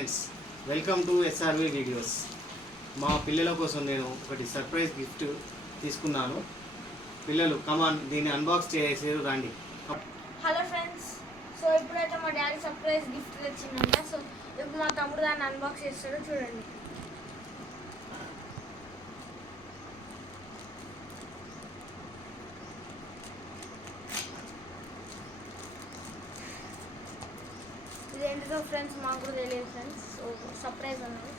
Friends, welcome to SRV videos. మా పిల్లల కోసం నేను ఒకటి సర్ప్రైజ్ గిఫ్ట్ తీసుకున్నాను. పిల్లలు కమాన్ దీన్ని అన్బాక్స్ చేసేది రండి. హలో ఫ్రెండ్స్, సో ఇప్పుడైతే మా డాడీ సర్ప్రైజ్ గిఫ్ట్ తెచ్చిందంట. సో ఇప్పుడు మా తమ్ముడు దాన్ని అన్బాక్స్ చేస్తాడో చూడండి. ఇదేంటిదో ఫ్రెండ్స్ మాకు కూడా తెలియదు ఫ్రెండ్స్. సో సర్ప్రైజ్ అన్నది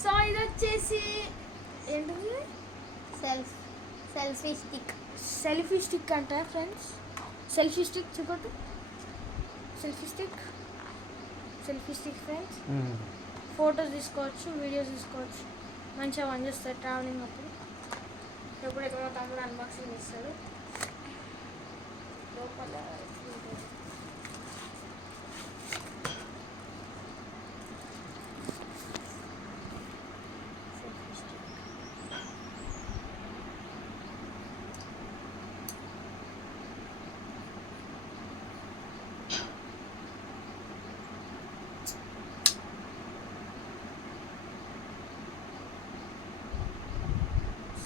సో ఇది వచ్చేసి ఏంటిది? సెల్ఫీ స్టిక్ అంట ఫ్రెండ్స్. సెల్ఫీ స్టిక్ చూపట్టు. Selfie stick friends. ఫొటోస్ తీసుకోవచ్చు, వీడియోస్ తీసుకోవచ్చు. మంచిగా పనిచేస్తారు ట్రావెలింగ్ అప్పుడు. ఎప్పుడైతే మా తమ్ముడు అన్బాక్సింగ్ చేస్తాడు. లోపల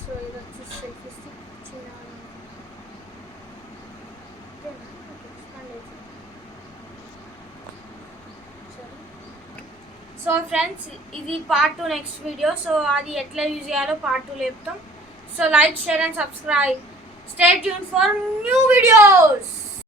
సో ఇది వచ్చి సెల్ఫీ స్టిక్ చిన్న. సో ఫ్రెండ్స్, ఇది పార్ట్ 2 నెక్స్ట్ వీడియో. సో అది ఎట్లా యూజ్ చేయాలో పార్ట్ 2 చెప్తాం. So like, share and subscribe. Stay tune for new video.